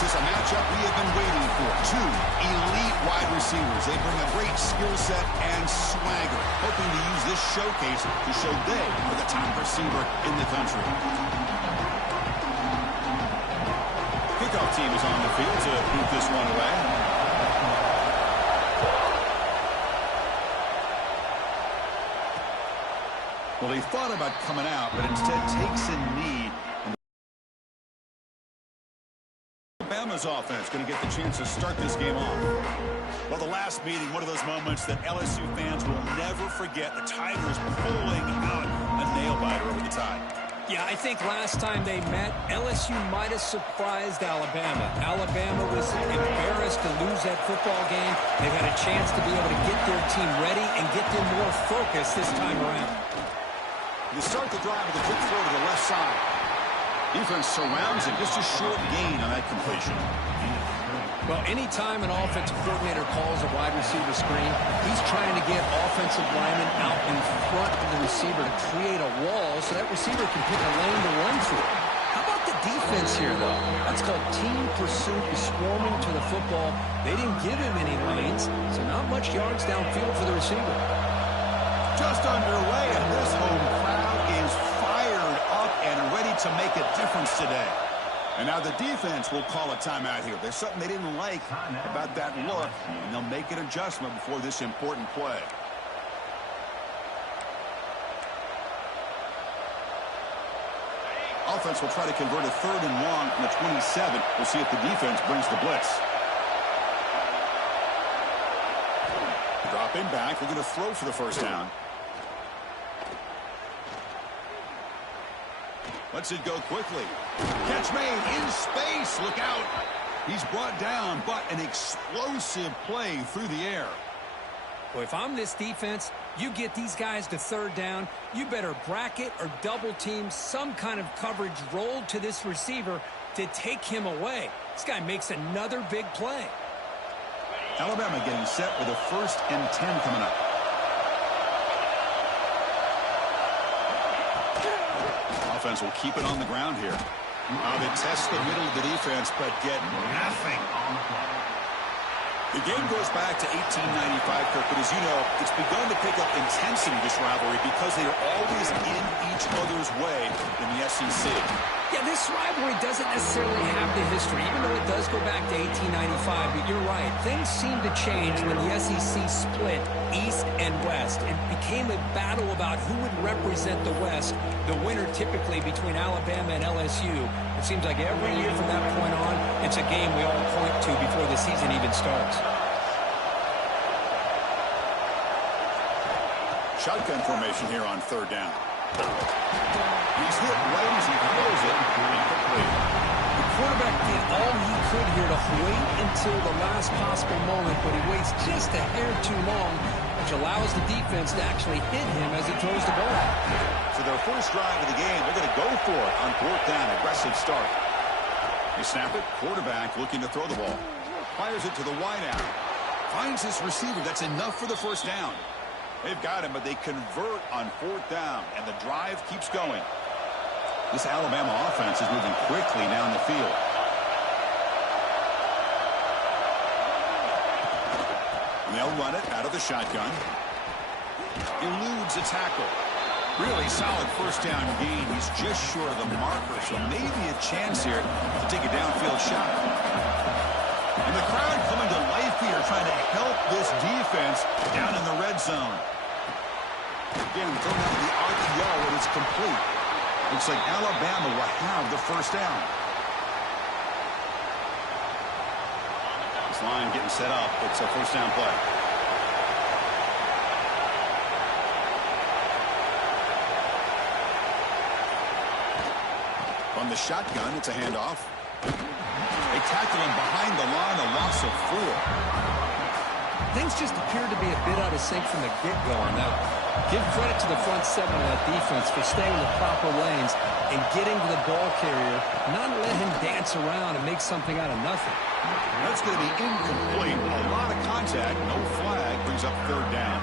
This is a matchup we have been waiting for. Two elite wide receivers. They bring a great skill set and swagger, hoping to use this showcase to show they are the top receiver in the country. Kickoff team is on the field to boot this one away. Well, they thought about coming out, but instead takes a knee. Alabama's offense going to get the chance to start this game off. Well, the last meeting, one of those moments that LSU fans will never forget. The Tigers pulling out a nail-biter over the Tide. Yeah, I think last time they met, LSU might have surprised Alabama. Alabama was embarrassed to lose that football game. They had a chance to be able to get their team ready and get them more focused this time around. You start the drive with a quick throw to the left side. Defense surrounds it. Just a short gain on that completion. Well, anytime an offensive coordinator calls a wide receiver screen, he's trying to get offensive linemen out in front of the receiver to create a wall so that receiver can pick a lane to run through. How about the defense here, though? That's called team pursuit, swarming to the football. They didn't give him any lanes, so not much yards downfield for the receiver. Just underway, and this home crowd is fired up and ready to make a difference today. And now the defense will call a timeout here. There's something they didn't like about that look, and they'll make an adjustment before this important play. Offense will try to convert a 3rd and long from the 27. We'll see if the defense brings the blitz. Dropping back. We're going to throw for the first down. Lets it go quickly. Catch made in space. Look out. He's brought down, but an explosive play through the air. Well, if I'm this defense, you get these guys to 3rd down, you better bracket or double team some kind of coverage rolled to this receiver to take him away. This guy makes another big play. Alabama getting set with a 1st and 10 coming up. Offense will keep it on the ground here. They test the middle of the defense, but get nothing. The game goes back to 1895, Kirk, but as you know, it's begun to pick up intensity, this rivalry, because they are always in each other's way in the SEC. Yeah, this rivalry doesn't necessarily have the history, even though it does go back to 1895, but you're right. Things seem to change when the SEC split East and West. It became a battle about who would represent the West, the winner typically between Alabama and LSU. It seems like every year from that point on, it's a game we all point to before the season even starts. Shotgun formation here on 3rd down. He's hit right as he throws it. The quarterback did all he could here to wait until the last possible moment, but he waits just a hair too long, which allows the defense to actually hit him as he throws the ball. So their first drive of the game, they're going to go for it on 4th down. Aggressive start. They snap it. Quarterback looking to throw the ball. Fires it to the wideout. Finds his receiver. That's enough for the first down. They've got him, but they convert on 4th down, and the drive keeps going. This Alabama offense is moving quickly down the field. And they'll run it out of the shotgun. Eludes a tackle. Really solid 1st down gain. He's just short of the marker, so maybe a chance here to take a downfield shot. And the crowd coming to life here, trying to help this defense down in the red zone. Again, throwing out the RPO when it's complete. Looks like Alabama will have the first down. This line getting set up. It's a first down play. From the shotgun, it's a handoff. They tackle him behind the line, a loss of 4. Things just appeared to be a bit out of sync from the get-go on that. Give credit to the front 7 of that defense for staying in the proper lanes and getting to the ball carrier, not let him dance around and make something out of nothing. That's going to be incomplete. A lot of contact, no flag, brings up 3rd down.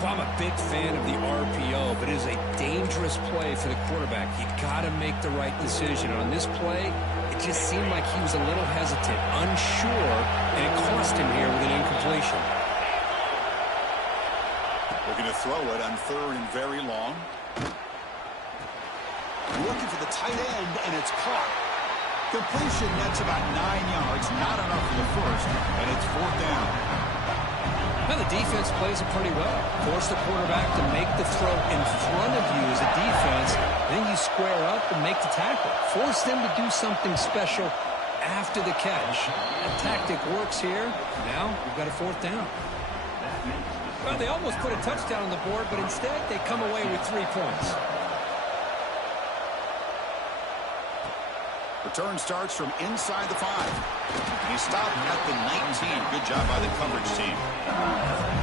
Well, I'm a big fan of the RPO, but it is a dangerous play for the quarterback. You got to make the right decision. On this play, it it just seemed like he was a little hesitant, unsure, and it cost him here with an incompletion. Looking to throw it on 3rd and very long. Looking for the tight end, and it's caught. Completion, that's about 9 yards. Not enough for the first, and it's 4th down. Well, the defense plays it pretty well. Force the quarterback to make the throw in front of you as a defense. Then you square up and make the tackle. Force them to do something special after the catch. That tactic works here. Now we've got a 4th down. Well, they almost put a touchdown on the board, but instead they come away with 3 points. Return starts from inside the 5. He stopped at the 19. Good job by the coverage team.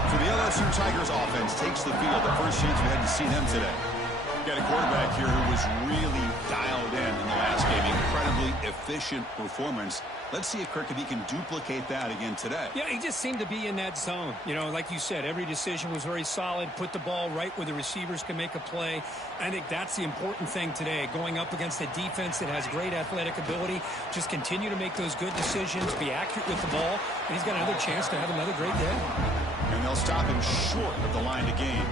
So the LSU Tigers offense takes the field. The first chance we had to see them today. Got a quarterback here who was really dialed in the last game. Incredibly efficient performance. Let's see if Kirk, if he can duplicate that again today. Yeah, he just seemed to be in that zone. You know, like you said, every decision was very solid. Put the ball right where the receivers can make a play. I think that's the important thing today. Going up against a defense that has great athletic ability, just continue to make those good decisions, be accurate with the ball, and he's got another chance to have another great day. And they'll stop him short of the line to gain.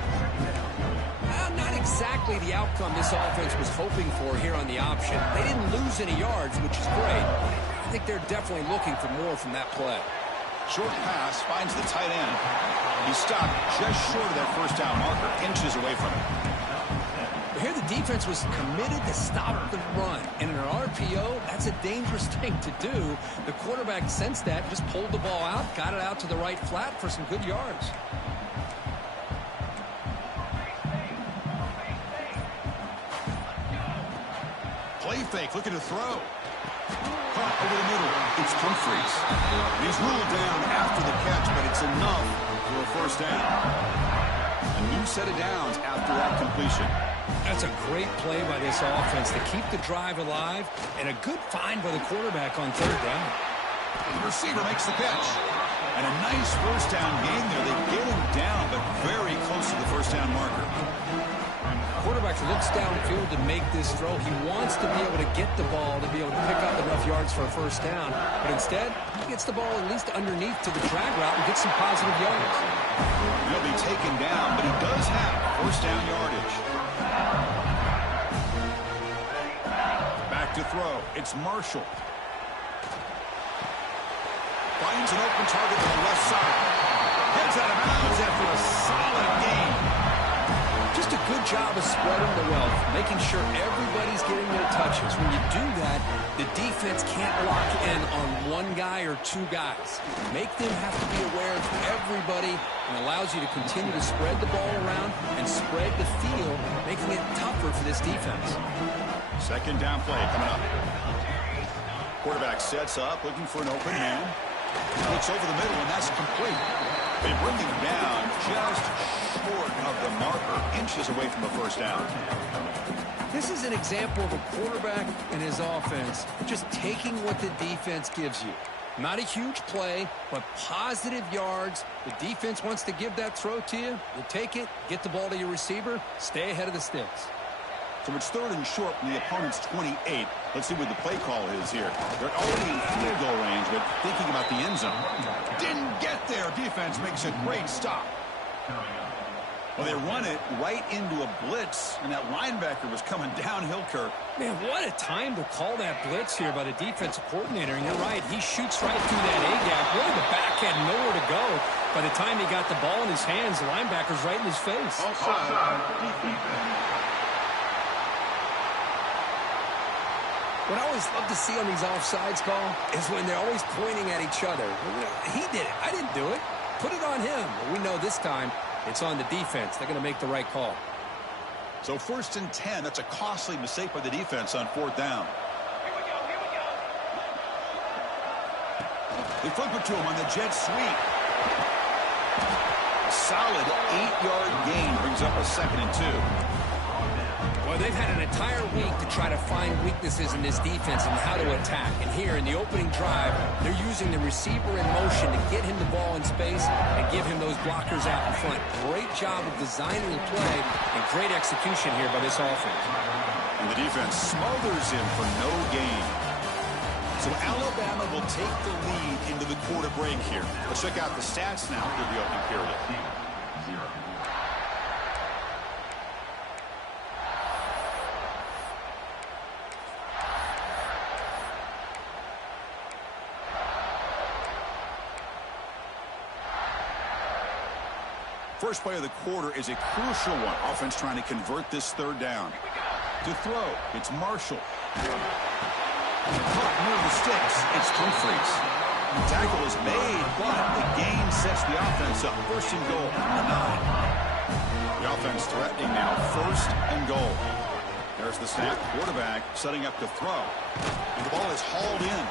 Not exactly the outcome this offense was hoping for here on the option. They didn't lose any yards, which is great. I think they're definitely looking for more from that play. Short pass finds the tight end. He stopped just short of that 1st down marker, inches away from it. But here the defense was committed to stop the run. And in an RPO, that's a dangerous thing to do. The quarterback sensed that, just pulled the ball out, got it out to the right flat for some good yards. Play fake, looking to throw. Caught over the middle. It's Humphries. He's ruled down after the catch, but it's enough for a 1st down. A new set of downs after that completion. That's a great play by this offense to keep the drive alive, and a good find by the quarterback on 3rd down. The receiver makes the catch. And a nice 1st down gain there. They get him down, but very close to the 1st down marker. Quarterback looks downfield to make this throw. He wants to be able to get the ball to be able to pick up enough yards for a 1st down. But instead, he gets the ball at least underneath to the drag route and gets some positive yards. He'll be taken down, but he does have 1st down yardage. Back to throw. It's Marshall. Finds an open target on the left side. Heads out of bounds after a solid gain. Just a good job of spreading the wealth, making sure everybody's getting their touches. When you do that, the defense can't lock in on 1 guy or 2 guys. Make them have to be aware of everybody, and allows you to continue to spread the ball around and spread the field, making it tougher for this defense. 2nd down play coming up. Quarterback sets up, looking for an open man. Looks over the middle, and that's complete. They bring him down just short of the marker, inches away from the 1st down. This is an example of a quarterback and his offense just taking what the defense gives you. Not a huge play, but positive yards. The defense wants to give that throw to you. You take it, get the ball to your receiver, stay ahead of the sticks. So it's 3rd and short from the opponent's 28. Let's see what the play call is here. They're already in field goal range, but thinking about the end zone. Didn't get there. Defense makes a great stop. Well, they run it right into a blitz, and that linebacker was coming downhill, Kirk. Man, what a time to call that blitz here by the defensive coordinator. And you're right, he shoots right through that A-gap. Really, the back had nowhere to go. By the time he got the ball in his hands, the linebacker's right in his face. What I always love to see on these offsides call is when they're always pointing at each other. He did it. I didn't do it. Put it on him. But we know this time it's on the defense. They're going to make the right call. So 1st and 10. That's a costly mistake by the defense on 4th down. They flip it to him on the jet sweep. Solid 8-yard gain brings up a 2nd and 2. Well, they've had an entire week to try to find weaknesses in this defense and how to attack. And here in the opening drive, they're using the receiver in motion to get him the ball in space and give him those blockers out in front. Great job of designing the play and great execution here by this offense. And the defense smothers him for no gain. So Alabama will take the lead into the quarter break here. Let's check out the stats now through the opening period. First play of the quarter is a crucial one. Offense trying to convert this third down. To throw, it's Marshall. Caught near the sticks, it's Humphreys. The tackle is made, but the gain sets the offense up. First and goal on the 9. The offense threatening now, first and goal. There's the snap, quarterback setting up to throw. And the ball is hauled in.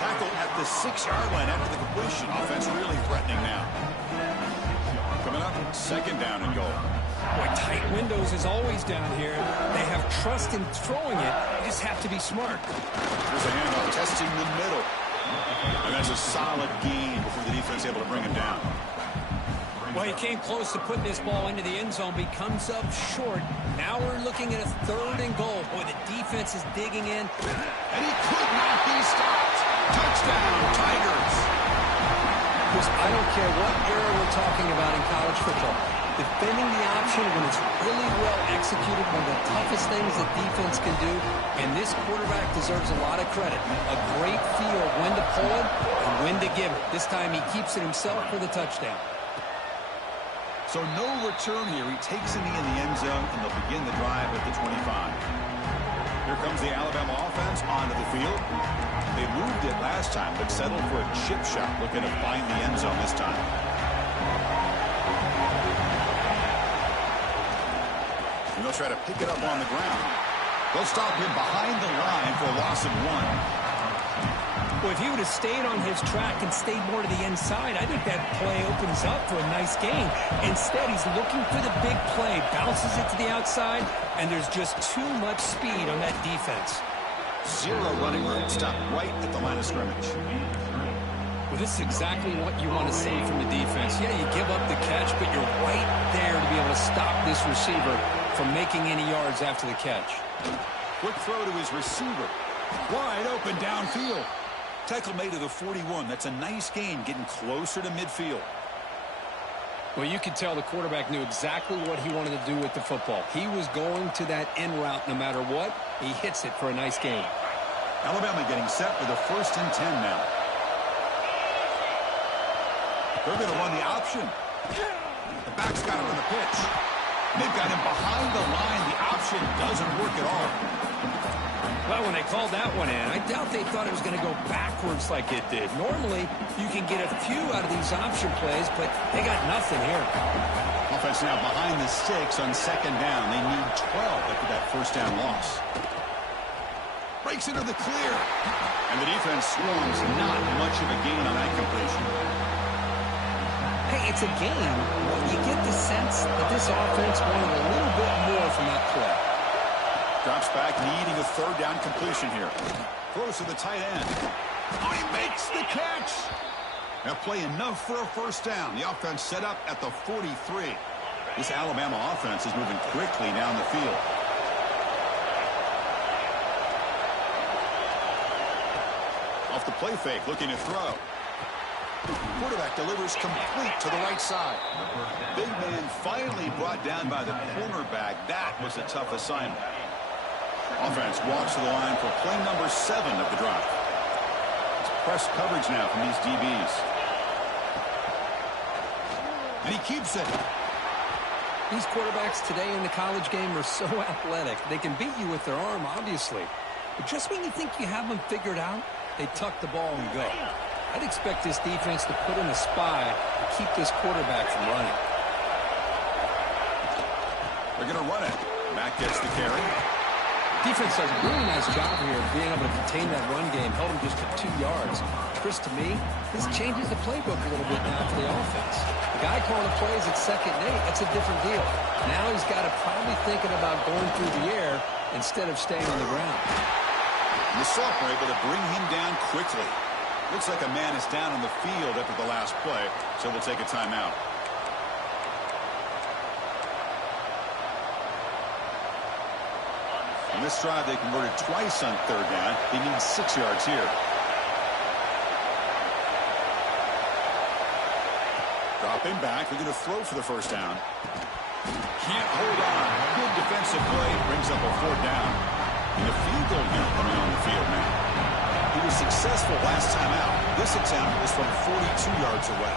Tackle at the 6-yard line after the completion. Offense really threatening now. Coming up, second down and goal. Boy, tight windows is always down here. They have trust in throwing it. They just have to be smart. There's a handoff, testing the middle. And that's a solid gain before the defense able to bring him down. Well, he came close to putting this ball into the end zone, but he comes up short. Now we're looking at a third and goal. Boy, the defense is digging in. And he could not be stopped. Touchdown, Tigers. I don't care what era we're talking about in college football. Defending the option when it's really well executed, one of the toughest things that defense can do, and this quarterback deserves a lot of credit. A great feel of when to pull it and when to give it. This time he keeps it himself for the touchdown. So no return here. He takes it in the end zone, and they'll begin the drive at the 25. Here comes the Alabama offense onto the field. They moved it last time, but settled for a chip shot, looking to find the end zone this time. And they'll try to pick it up on the ground. They'll stop him behind the line for a loss of 1. Well, if he would have stayed on his track and stayed more to the inside, I think that play opens up for a nice gain. Instead, he's looking for the big play, bounces it to the outside, and there's just too much speed on that defense. Zero running room, stopped right at the line of scrimmage. Well, this is exactly what you want to see from the defense. Yeah, you give up the catch, but you're right there to be able to stop this receiver from making any yards after the catch. Quick throw to his receiver. Wide open downfield. Tackle made to the 41. That's a nice gain, getting closer to midfield. Well, you could tell the quarterback knew exactly what he wanted to do with the football. He was going to that in route no matter what. He hits it for a nice gain. Alabama getting set for the 1st and 10 now. They're going to run the option. The back's got him on the pitch. They've got him behind the line. The option doesn't work at all. Well, when they called that one in, I doubt they thought it was going to go backwards like it did. Normally, you can get a few out of these option plays, but they got nothing here. Offense now behind the 6 on second down. They need 12 after that first down loss. Breaks into the clear. And the defense swarms. Not much of a gain on that completion. Hey, it's a game, but you get the sense that this offense wanted a little bit more from that play. Drops back, needing a third down completion here. Throws to the tight end. Oh, he makes the catch. That play enough for a first down. The offense set up at the 43. This Alabama offense is moving quickly down the field. Off the play fake, looking to throw. Quarterback delivers complete to the right side. Big man finally brought down by the cornerback. That was a tough assignment. Offense walks to the line for play number 7 of the drive. It's press coverage now from these DBs. And he keeps it. These quarterbacks today in the college game are so athletic. They can beat you with their arm, obviously. But just when you think you have them figured out, they tuck the ball and go. I'd expect this defense to put in a spy to keep this quarterback from running. They're going to run it. Matt gets the carry. Defense does a really nice job here of being able to contain that run game. Held him just to 2 yards. Chris, to me, this changes the playbook a little bit now for the offense. The guy calling the plays at 2nd and 8, that's a different deal. Now he's got to probably thinking about going through the air instead of staying on the ground. The sophomore able to bring him down quickly. Looks like a man is down on the field after the last play, so we'll take a timeout. On this drive, they converted twice on third down. They need 6 yards here. Dropping back. They're going to throw for the first down. Can't hold on. Good defensive play. Brings up a 4th down. And a field goal here coming on the field now. He was successful last time out. This attempt is from 42 yards away.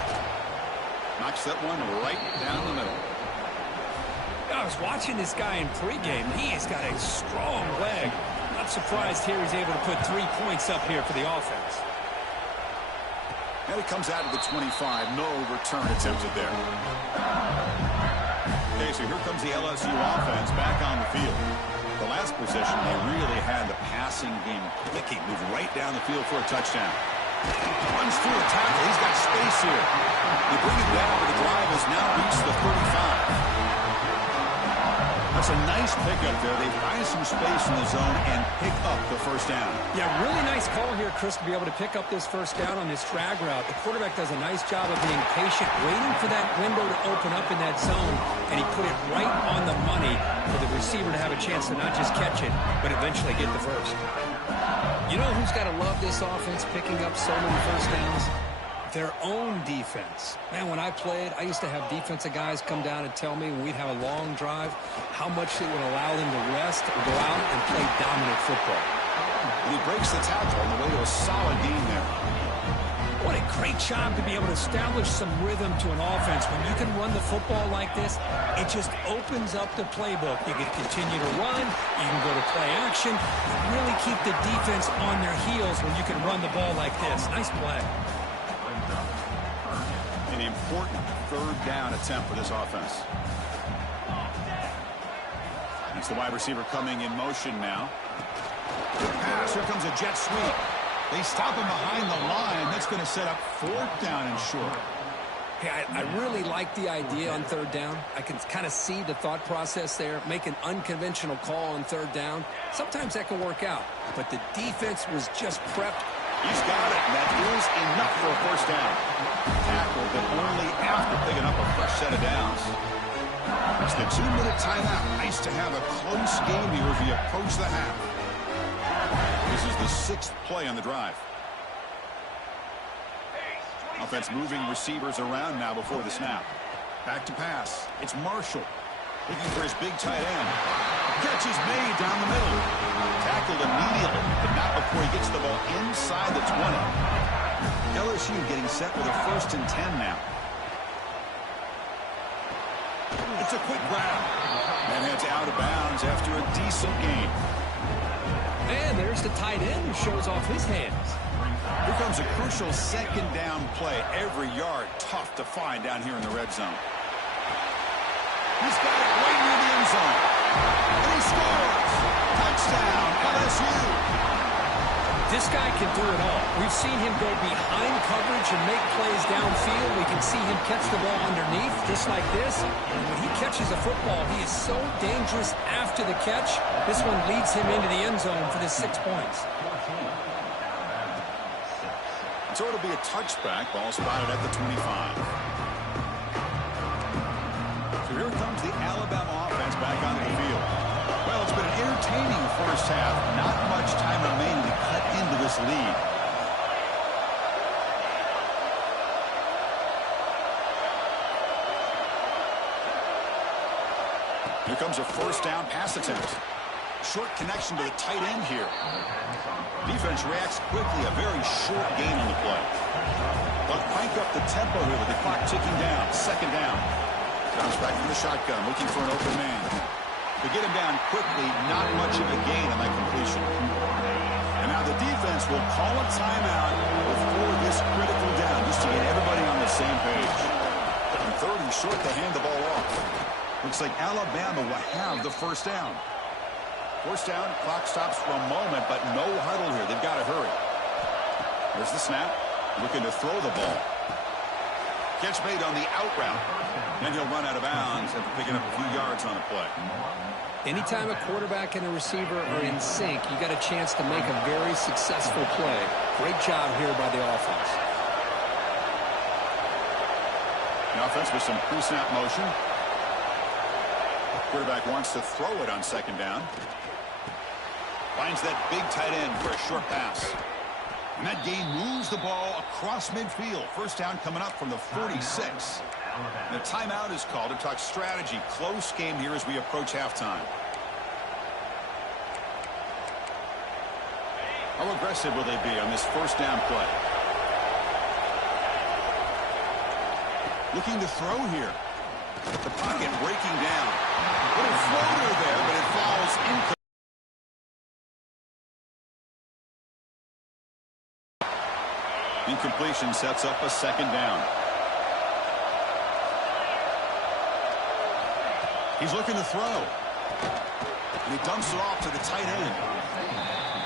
Knocks that one right down the middle. I was watching this guy in pregame. He has got a strong leg. Not surprised here he's able to put 3 points up here for the offense. And he comes out of the 25. No return attempted there. Okay, so here comes the LSU offense back on the field. The last possession, they really had the passing game clicking. Moved right down the field for a touchdown. Runs through a tackle. He's got space here. They bring it down, but the drive has now reached the 35. That's a nice pickup there. They find some space in the zone and pick up the first down. Yeah, really nice call here, Chris, to be able to pick up this first down on this drag route. The quarterback does a nice job of being patient, waiting for that window to open up in that zone, and he put it right on the money for the receiver to have a chance to not just catch it, but eventually get the first. You know who's got to love this offense picking up so many first downs? Their own defense. Man, when I played, I used to have defensive guys come down and tell me when we'd have a long drive how much it would allow them to rest and go out and play dominant football. And he breaks the tackle on the way to a solid gain there. What a great job to be able to establish some rhythm to an offense. When you can run the football like this, it just opens up the playbook. You can continue to run, you can go to play action, really keep the defense on their heels when you can run the ball like this. Nice play. An important 3rd down attempt for this offense. It's the wide receiver coming in motion now. Good pass. Here comes a jet sweep. They stop him behind the line. That's going to set up 4th down and short. Hey, I really like the idea on 3rd down. I can kind of see the thought process there. Make an unconventional call on 3rd down. Sometimes that can work out. But the defense was just prepped. He's got it. That is enough for a first down. Tackled, but only after picking up a fresh set of downs. It's the 2-minute timeout. Nice to have a close game here as we approach the half. This is the 6th play on the drive. Offense moving receivers around now before the snap. Back to pass. It's Marshall looking for his big tight end. Catch is made down the middle. Tackled immediately, but not before he gets the ball inside the 20. LSU getting set with a 1st and 10 now. It's a quick grab. And it's out of bounds after a decent gain. And there's the tight end who shows off his hands. Here comes a crucial 2nd down play. Every yard tough to find down here in the red zone. He's got it right near the end zone. And he scores! Touchdown, LSU! This guy can do it all. We've seen him go behind coverage and make plays downfield. We can see him catch the ball underneath, just like this. And when he catches a football, he is so dangerous after the catch. This one leads him into the end zone for the 6 points. So it'll be a touchback. Ball spotted at the 25. So here comes the Alabama offense back onto the field. Well, it's been an entertaining first half. Not much time remaining to cut into this lead. Here comes a 1st down pass attempt. Short connection to the tight end here. Defense reacts quickly. A very short gain on the play. But crank up the tempo here with the clock ticking down. 2nd down. Bounce back from the shotgun, looking for an open man. To get him down quickly, not much of a gain on that completion. And now the defense will call a timeout before this critical down, just to get everybody on the same page. On 3rd and short, they hand the ball off. Looks like Alabama will have the 1st down. 1st down, clock stops for a moment, but no huddle here. They've got to hurry. There's the snap. Looking to throw the ball. Catch made on the out route. Then he'll run out of bounds after picking up a few yards on a play. Anytime a quarterback and a receiver are in sync, you got a chance to make a very successful play. Great job here by the offense. The offense with some pre-snap motion. Quarterback wants to throw it on 2nd down. Finds that big tight end for a short pass. And that gain moves the ball across midfield. 1st down coming up from the 46. The timeout is called to talk strategy. Close game here as we approach halftime. How aggressive will they be on this first down play? Looking to throw here. The pocket breaking down. Little floater there, but it falls incomplete. Incompletion sets up a second down. He's looking to throw. And he dumps it off to the tight end.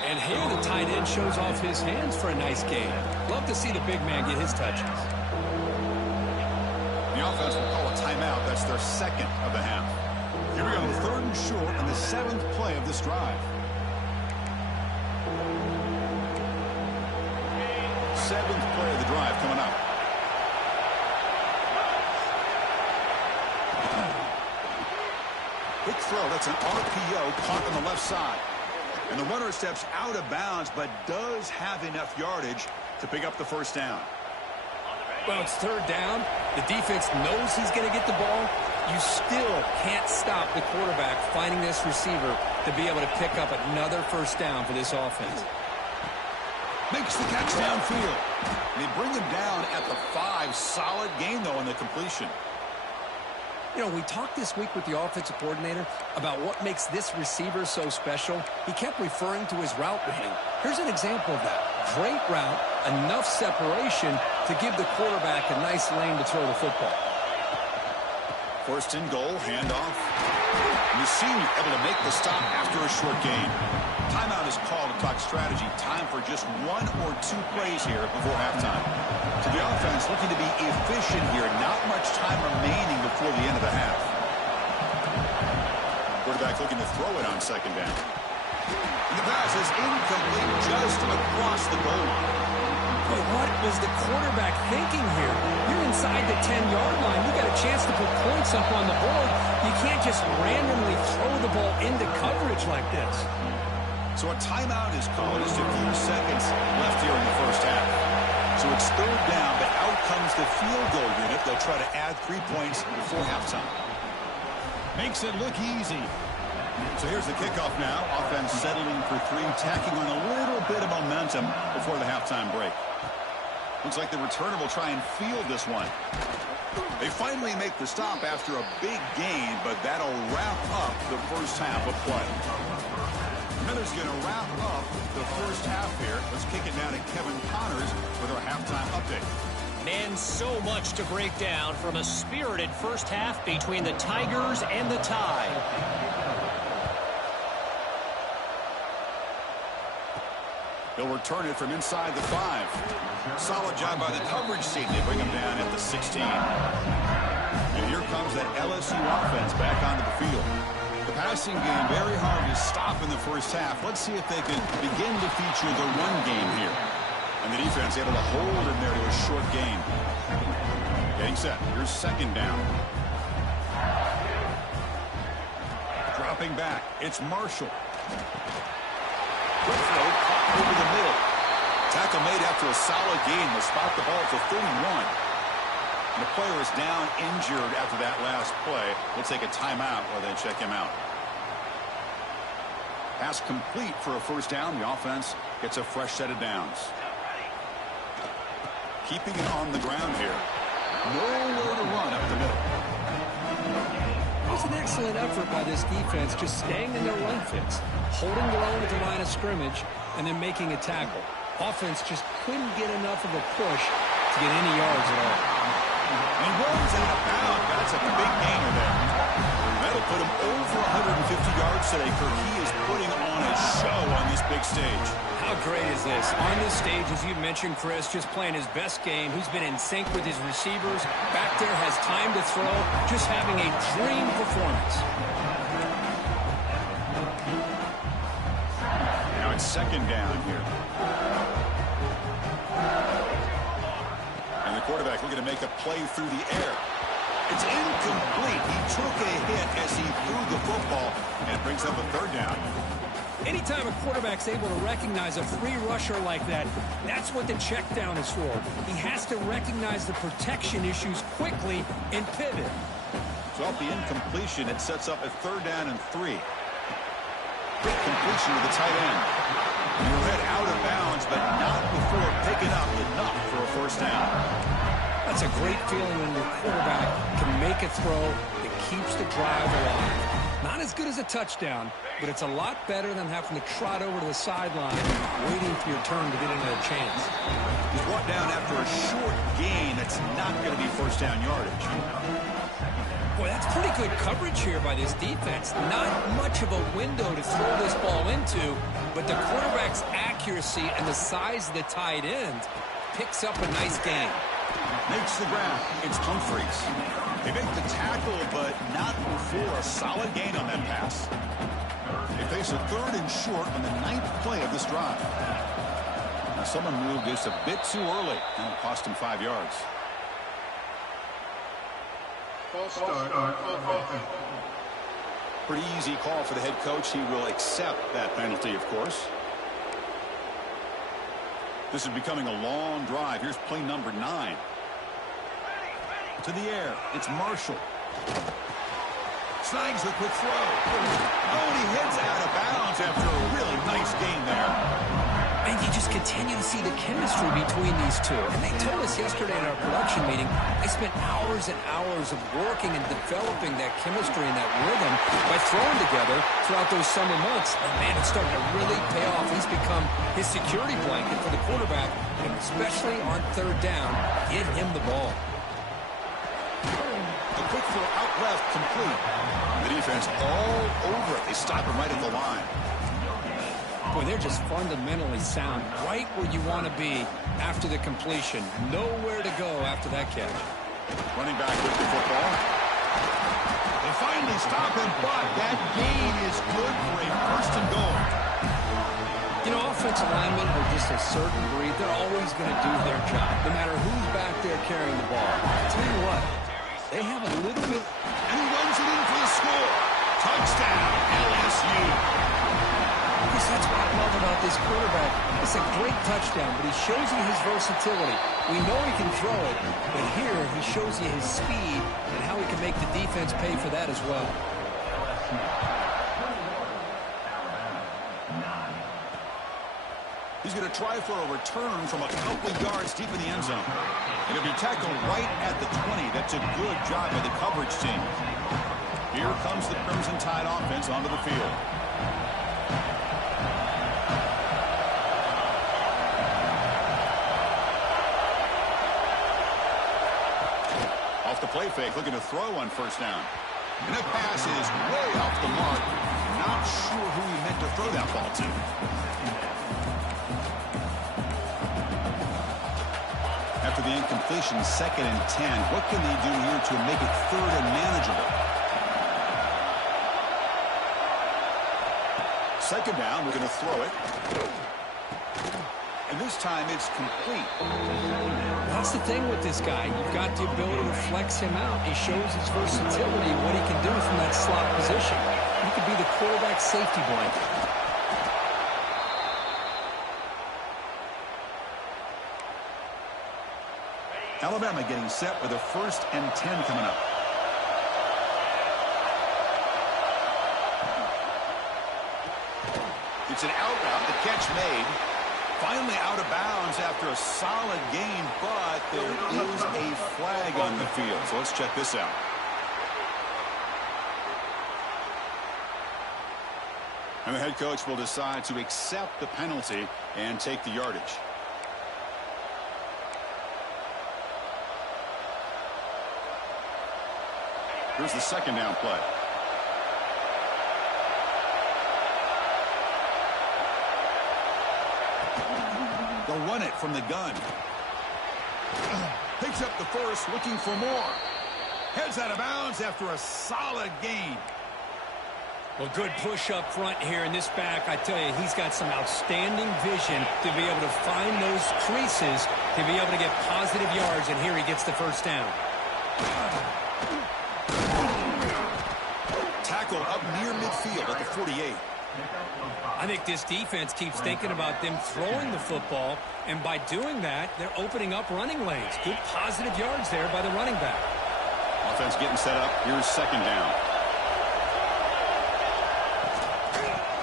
And here the tight end shows off his hands for a nice gain. Love to see the big man get his touches. The offense will call a timeout. That's their second of the half. Here we go, 3rd and short on the 7th play of this drive. 7th play of the drive coming up. Quick throw. That's an RPO caught on the left side. And the runner steps out of bounds, but does have enough yardage to pick up the first down. Well, it's 3rd down. The defense knows he's going to get the ball. You still can't stop the quarterback finding this receiver to be able to pick up another first down for this offense. Makes the catch downfield. They bring him down at the 5. Solid gain, though, on the completion. You know, we talked this week with the offensive coordinator about what makes this receiver so special. He kept referring to his route running. Here's an example of that. Great route, enough separation to give the quarterback a nice lane to throw the football. 1st and goal, handoff. And the senior able to make the stop after a short gain. Timeout is called to talk strategy. Time for just 1 or 2 plays here before halftime. So the offense looking to be efficient here. Not much time remaining before the end of the half. Quarterback looking to throw it on 2nd down. And the pass is incomplete just across the goal line. But what was the quarterback thinking here? You're inside the 10-yard line. You got a chance to put points up on the board. You can't just randomly throw the ball into coverage like this. So a timeout is called. Just a few seconds left here in the first half. So it's 3rd down, but out comes the field goal unit. They'll try to add 3 points before halftime. Makes it look easy. So here's the kickoff now. Offense settling for 3, tacking on a little bit of momentum before the halftime break. Looks like the returner will try and field this one. They finally make the stop after a big gain, but that'll wrap up the first half of play. Miller's going to wrap up the first half here. Let's kick it down to Kevin Connors with our halftime update. Man, so much to break down from a spirited first half between the Tigers and the Tide. He'll return it from inside the 5. Solid job by the coverage team. They bring him down at the 16. And here comes that LSU offense back onto the field. The passing game very hard to stop in the first half. Let's see if they can begin to feature the run game here. And the defense able to hold him there to a short gain. Getting set. Here's 2nd down. Dropping back. It's Marshall. Quick throw caught over the middle. Tackle made after a solid gain. Will spot the ball to 31. And the player is down injured after that last play. We'll take a timeout while they check him out. Pass complete for a first down. The offense gets a fresh set of downs. Keeping it on the ground here. Nowhere to run up the middle. It was an excellent effort by this defense, just staying in their run fits, holding their own at the line of scrimmage, and then making a tackle. Offense just couldn't get enough of a push to get any yards at all. And runs out of bounds. That's a big gainer there. That'll put him over 150 yards today. Kirk, he is putting on a show on this big stage. How great is this? On this stage, as you mentioned, Chris, just playing his best game. He's been in sync with his receivers. Back there, has time to throw. Just having a dream performance. Now it's 2nd down here. And the quarterback looking to make a play through the air. It's incomplete. He took a hit as he threw the football, and it brings up a 3rd down. Anytime a quarterback's able to recognize a free rusher like that, that's what the check down is for. He has to recognize the protection issues quickly and pivot. So off the incompletion, it sets up a 3rd down and 3. Quick completion to the tight end. He'll head out of bounds, but not before picking up enough for a 1st down. That's a great feeling when your quarterback can make a throw that keeps the drive alive. Not as good as a touchdown, but it's a lot better than having to trot over to the sideline waiting for your turn to get another chance. He's brought down after a short gain that's not going to be 1st down yardage. Boy, that's pretty good coverage here by this defense. Not much of a window to throw this ball into, but the quarterback's accuracy and the size of the tight end picks up a nice gain. Makes the grab. It's Humphreys. They make the tackle, but not before a solid gain on that pass. They face a 3rd and short on the 9th play of this drive. Now someone moved this a bit too early, and it'll cost him 5 yards. Pretty easy call for the head coach. He will accept that penalty, of course. This is becoming a long drive. Here's play number 9. To the air. It's Marshall. Snags the quick throw. Oh, and he heads out of bounds after a really nice gain there. And you just continue to see the chemistry between these two. And they told us yesterday in our production meeting, they spent hours and hours of working and developing that chemistry and that rhythm by throwing together throughout those summer months. And, man, it's starting to really pay off. He's become his security blanket for the quarterback, and especially on 3rd down, get him the ball. The quick throw out left, complete. The defense all over it. They stop him right at the line. Boy, they're just fundamentally sound, right where you want to be after the completion. Nowhere to go after that catch. Running back with the football. They finally stop him, but that gain is good for a 1st and goal. You know, offensive linemen are just a certain breed. They're always going to do their job, no matter who's back there carrying the ball. I'll tell you what, they have a little bit... And he runs it in for the score. Touchdown, LSU. That's what I love about this quarterback. It's a great touchdown, but he shows you his versatility. We know he can throw it, but here he shows you his speed and how he can make the defense pay for that as well. He's going to try for a return from a couple yards deep in the end zone. It'll be tackled right at the 20. That's a good job by the coverage team. Here comes the Crimson Tide offense onto the field. Off the play fake, looking to throw on 1st down. And that pass is way off the mark. Not sure who he meant to throw that ball to. After the incompletion, 2nd and 10. What can they do here to make it 3rd and manageable? 2nd down, we're going to throw it. And this time it's complete. That's the thing with this guy. You've got the ability to flex him out. He shows his versatility, what he can do from that slot position. He could be the quarterback safety blanket. Alabama getting set with a 1st and 10 coming up. It's an out route, the catch made. Finally out of bounds after a solid gain, but there is a flag on the field. So let's check this out. And the head coach will decide to accept the penalty and take the yardage. Here's the 2nd down play. They'll run it from the gun. Picks up the 1st, looking for more. Heads out of bounds after a solid gain. Well, good push up front here in this back. I tell you, he's got some outstanding vision to be able to find those creases, to be able to get positive yards, and here he gets the 1st down. Tackle up near midfield at the 48. I think this defense keeps thinking about them throwing the football, and by doing that, they're opening up running lanes. Good positive yards there by the running back. Offense getting set up. Here's second down.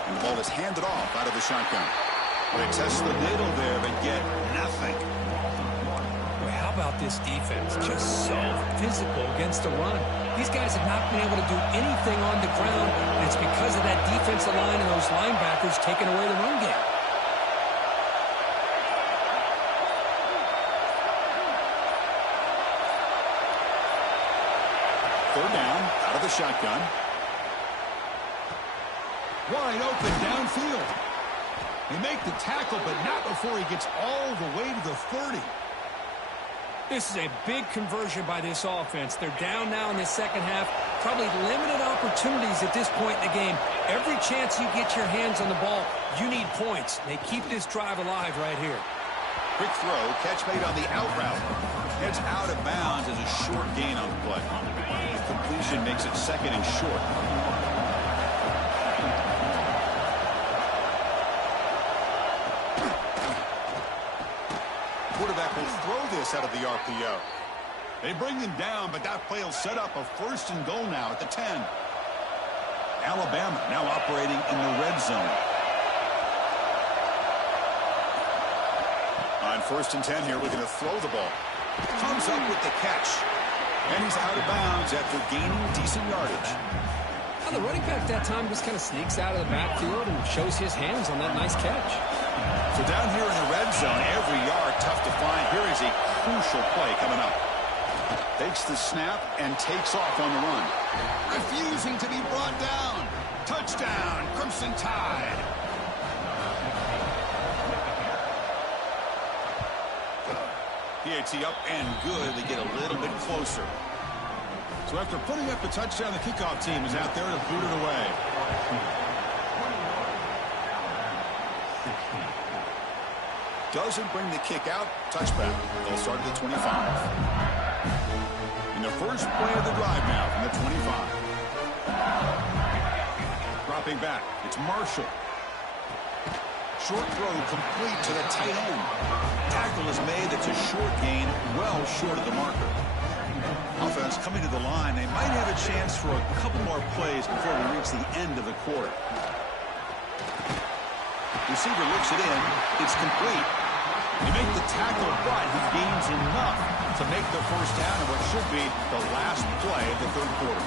And the ball is handed off out of the shotgun. They test the middle there, but get nothing. Boy, how about this defense? Just so physical against the run. These guys have not been able to do anything on the ground, and it's because of that defensive line and those linebackers taking away the run game. Third down, out of the shotgun. Wide open downfield. They make the tackle, but not before he gets all the way to the 30. This is a big conversion by this offense. They're down now in the second half. Probably limited opportunities at this point in the game. Every chance you get your hands on the ball, you need points. They keep this drive alive right here. Quick throw, catch made on the out route. Heads out of bounds as a short gain on the play. The completion makes it second and short. Quarterback will throw this out of the RPO. They bring them down, but that play will set up a first and goal now at the 10. Alabama now operating in the red zone. On first and 10 here, looking to throw the ball. Comes up with the catch. And he's out of bounds after gaining decent yardage. Well, the running back that time just kind of sneaks out of the backfield and shows his hands on that nice catch. So down here in the red zone, every yard tough to find. Here is a crucial play coming up. Takes the snap and takes off on the run. Refusing to be brought down. Touchdown, Crimson Tide. PAT up and good. They get a little bit closer. So after putting up the touchdown, the kickoff team is out there to boot it away. Doesn't bring the kick out. Touchback. They'll start at the 25. In the first play of the drive now from the 25. Dropping back. It's Marshall. Short throw complete to the tight end. Tackle is made. That's a short gain, well short of the marker. Offense coming to the line. They might have a chance for a couple more plays before we reach the end of the quarter. Receiver looks it in. It's complete. They make the tackle, but he gains enough to make the first down in what should be the last play of the third quarter.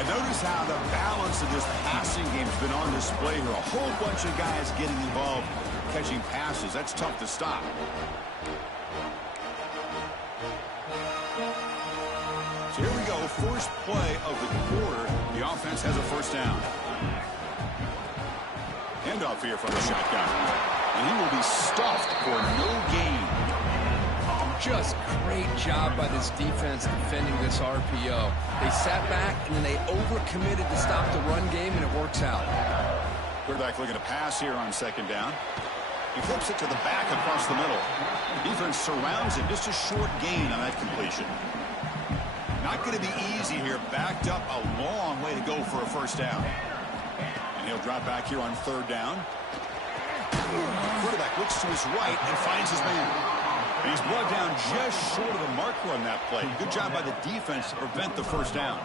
And notice how the balance of this passing game's been on display here. A whole bunch of guys getting involved catching passes. That's tough to stop. So here we go. First play of the quarter. The offense has a first down. Handoff here from the shotgun. And he will be stuffed for no gain. Just great job by this defense defending this RPO. They sat back, and then they overcommitted to stop the run game, and it works out. Quarterback looking to pass here on second down. He flips it to the back across the middle. Defense surrounds him. Just a short gain on that completion. Not going to be easy here. Backed up a long way to go for a first down. And he'll drop back here on third down. The quarterback looks to his right and finds his man. And he's brought down just short of the marker on that play. Good job by the defense to prevent the first down.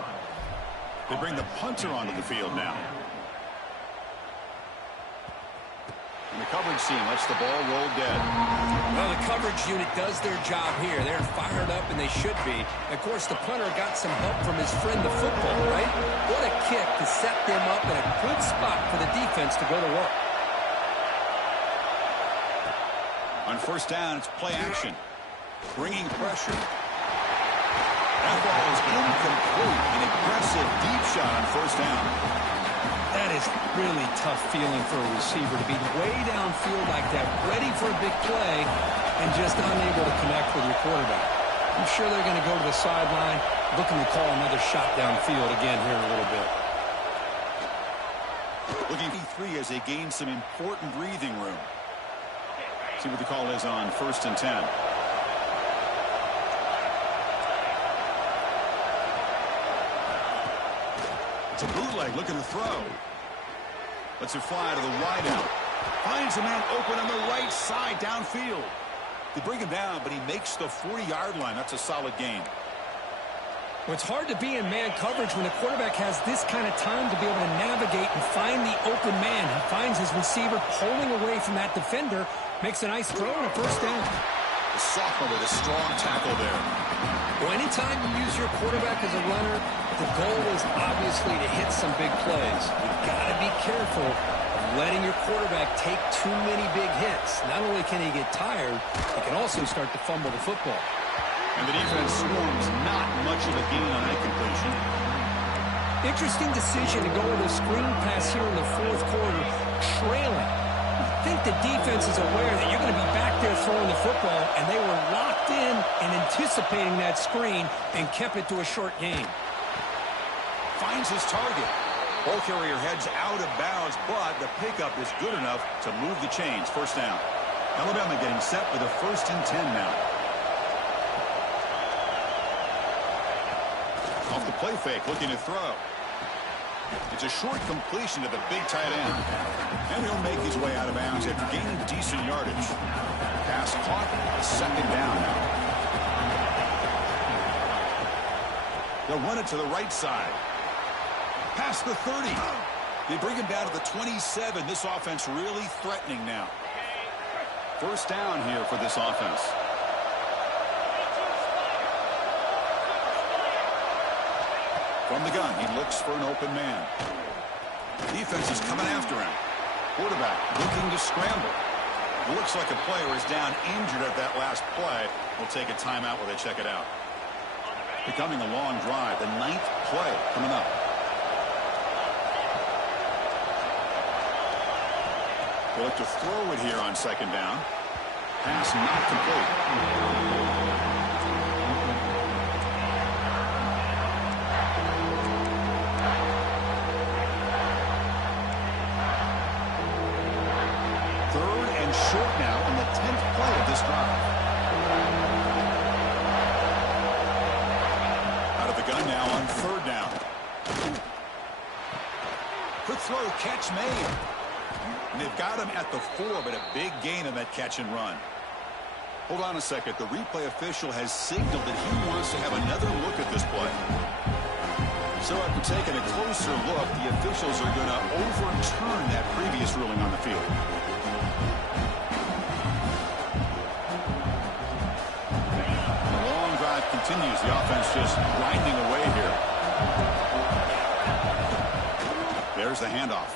They bring the punter onto the field now. And the coverage team lets the ball roll dead. Well, the coverage unit does their job here. They're fired up, and they should be. Of course, the punter got some help from his friend, the football, right? What a kick to set them up in a good spot for the defense to go to work. On first down, it's play action. Bringing pressure. That ball is incomplete. An aggressive deep shot on first down. That is really tough feeling for a receiver to be way downfield like that, ready for a big play, and just unable to connect with your quarterback. I'm sure they're going to go to the sideline, looking to call another shot downfield again here in a little bit. Looking at E3 as they gain some important breathing room. See what the call is on first and 10. It's a bootleg looking to throw. Lets it fly to the wide out. Finds a man open on the right side downfield. They bring him down, but he makes the 40-yard line. That's a solid gain. Well, it's hard to be in man coverage when the quarterback has this kind of time to be able to navigate and find the open man. He finds his receiver pulling away from that defender, makes a nice throw and a first down. The sophomore with a strong tackle there. Well, anytime you use your quarterback as a runner, the goal is obviously to hit some big plays. You've got to be careful of letting your quarterback take too many big hits. Not only can he get tired, he can also start to fumble the football. And the defense swarms, not much of a gain on that completion. Interesting decision to go with a screen pass here in the fourth quarter, trailing. I think the defense is aware that you're going to be back there throwing the football, and they were locked in and anticipating that screen and kept it to a short gain. Finds his target. Ball carrier heads out of bounds, but the pickup is good enough to move the chains. First down. Alabama getting set with a 1st and 10 now. Off the play fake, looking to throw. It's a short completion to the big tight end. And he'll make his way out of bounds after gaining decent yardage. Pass caught, 2nd down now. They'll run it to the right side. Past the 30. They bring him down to the 27. This offense really threatening now. First down here for this offense. From the gun, he looks for an open man. Defense is coming after him. Quarterback looking to scramble. It looks like a player is down injured at that last play. We'll take a timeout while they check it out. Becoming a long drive. The 9th play coming up. They'll look to throw it here on 2nd down. Pass not complete. Short now in the 10th play of this drive. Out of the gun now on 3rd down. Quick throw, catch made. And they've got him at the 4, but a big gain on that catch and run. Hold on a second. The replay official has signaled that he wants to have another look at this play. So after taking a closer look, the officials are going to overturn that previous ruling on the field. Continues. The offense just grinding away here. There's the handoff.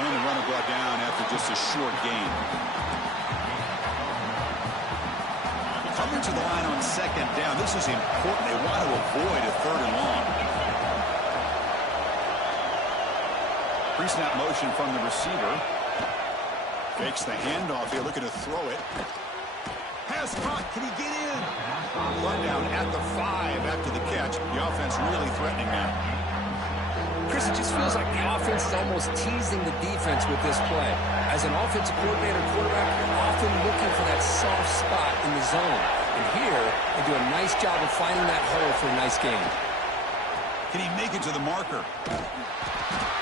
And the runner brought down after just a short gain. Coming to the line on 2nd down. This is important. They want to avoid a 3rd and long. Pre-snap motion from the receiver. Fakes the handoff here, looking to throw it. Pass caught. Can he get in? Run down at the 5 after the catch. The offense really threatening now. Chris, it just feels like the offense is almost teasing the defense with this play. As an offensive coordinator, quarterback, you're often looking for that soft spot in the zone. And here, they do a nice job of finding that hole for a nice gain. Can he make it to the marker?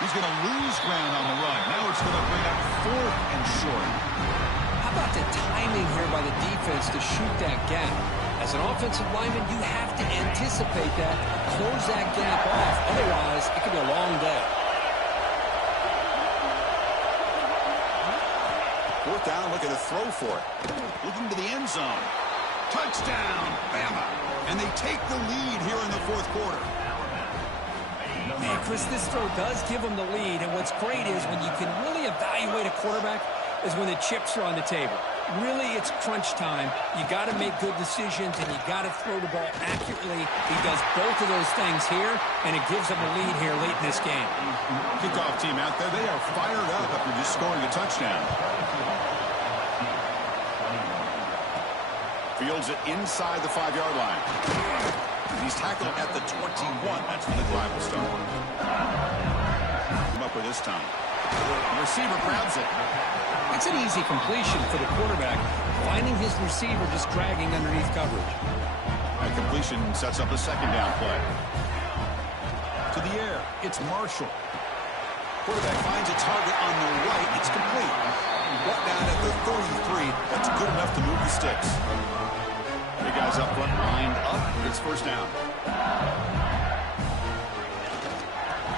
He's going to lose ground on the run. Now it's going to bring up 4th and short. How about the timing here by the defense to shoot that gap? As an offensive lineman, you have to anticipate that, close that gap off. Otherwise, it could be a long day. 4th down, looking to throw for it. Looking to the end zone. Touchdown, Bama. And they take the lead here in the 4th quarter. Man, Chris, this throw does give them the lead. And what's great is when you can really evaluate a quarterback is when the chips are on the table. Really, it's crunch time. You got to make good decisions, and you got to throw the ball accurately. He does both of those things here, and it gives them a lead here late in this game. Kickoff team out there, they are fired up after just scoring a touchdown. Fields it inside the 5-yard line. He's tackled at the 21. That's when the drive will start. Come up with this time. The receiver grabs it. It's an easy completion for the quarterback, finding his receiver just dragging underneath coverage. That completion sets up a 2nd down play. To the air, it's Marshall. Quarterback finds a target on the right. It's complete. Brought down at the 33. That's good enough to move the sticks. Big guys up front, lined up. It's first down.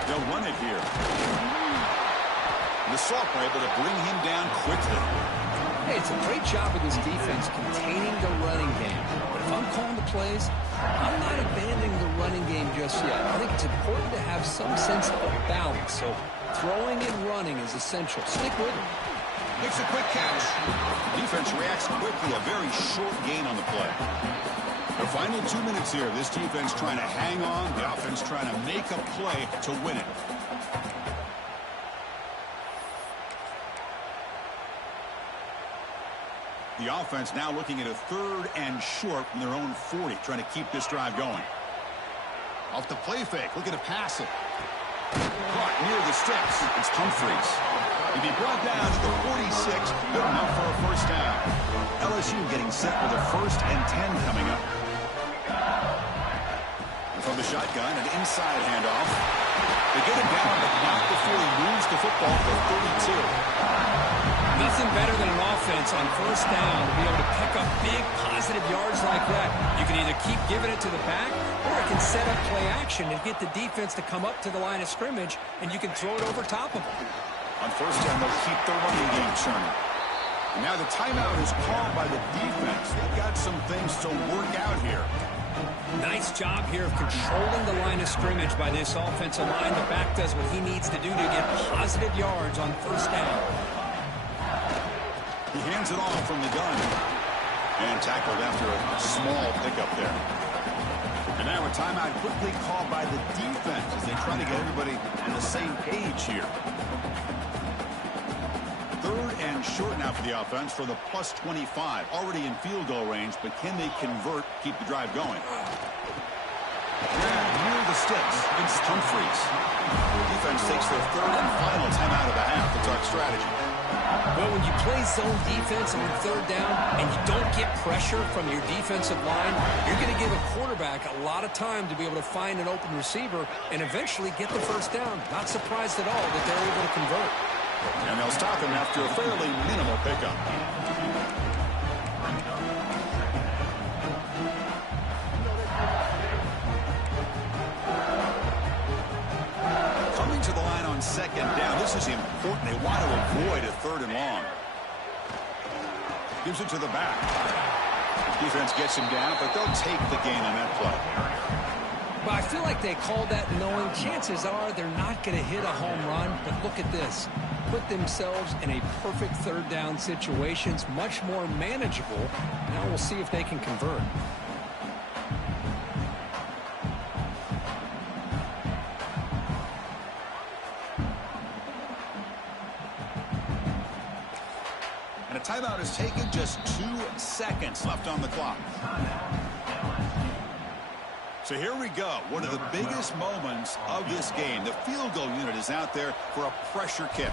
They'll run it here. The Sophomore able to bring him down quickly. Hey, it's a great job of this defense containing the running game. But if I'm calling the plays, I'm not abandoning the running game just yet. I think it's important to have some sense of balance. So throwing and running is essential. Stick with it. Makes a quick catch. Defense reacts quickly. A very short gain on the play. The final 2 minutes here. This defense trying to hang on. The offense trying to make a play to win it. The offense now looking at a 3rd and short from their own 40, trying to keep this drive going. Off the play fake, looking to pass it. Caught near the sticks. It's Humphreys. He'll be brought down to the 46, good enough for a first down. LSU getting set with a 1st and 10 coming up. And from the shotgun, an inside handoff. They get him down, but not before he moves the football to 32. Nothing better than an offense on first down to be able to pick up big positive yards like that. You can either keep giving it to the back, or it can set up play action and get the defense to come up to the line of scrimmage, and you can throw it over top of them. On first down, they'll keep the running game churning. And now the timeout is called by the defense. They've got some things to work out here. Nice job here of controlling the line of scrimmage by this offensive line. The back does what he needs to do to get positive yards on first down. He hands it off from the gun. And tackled after a small pickup there. And now a timeout quickly called by the defense as they try to get everybody on the same page here. 3rd and short now for the offense for the plus 25. Already in field goal range, but can they convert, keep the drive going? Yeah, near the sticks. It's Humphreys. The defense takes their 3rd and final timeout of the half to talk strategy. Well, when you play zone defense on 3rd down and you don't get pressure from your defensive line, you're going to give a quarterback a lot of time to be able to find an open receiver and eventually get the first down. Not surprised at all that they're able to convert. And they'll stop him after a fairly minimal pickup. Coming to the line on 2nd down. This is important. They want to avoid a 3rd and long. Gives it to the back. Defense gets him down, but they'll take the gain on that play. But I feel like they called that knowing chances are they're not going to hit a home run. But look at this. Put themselves in a perfect 3rd down situation. It's much more manageable. Now we'll see if they can convert. And a timeout is taken, just 2 seconds left on the clock. So here we go. One of the biggest moments of this game. The field goal unit is out there for a pressure kick.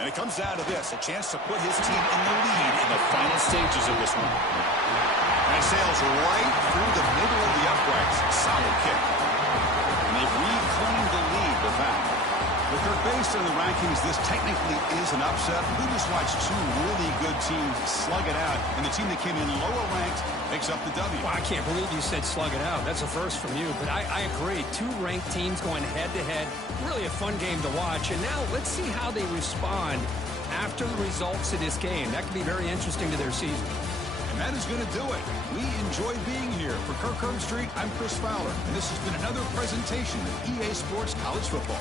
And it comes down to this, a chance to put his team in the lead in the final stages of this one. And it sails right through the middle of the uprights. Solid kick. And they've reclaimed the lead with that. But based on the rankings, this technically is an upset. We just watched 2 really good teams slug it out, and the team that came in lower ranked picks up the W. Well, I can't believe you said slug it out. That's a first from you, but I agree. 2 ranked teams going head-to-head. Really a fun game to watch. And now let's see how they respond after the results of this game. That could be very interesting to their season. And that is going to do it. We enjoyed being here. For Kirk Herbstreit, I'm Chris Fowler, and this has been another presentation of EA Sports College Football.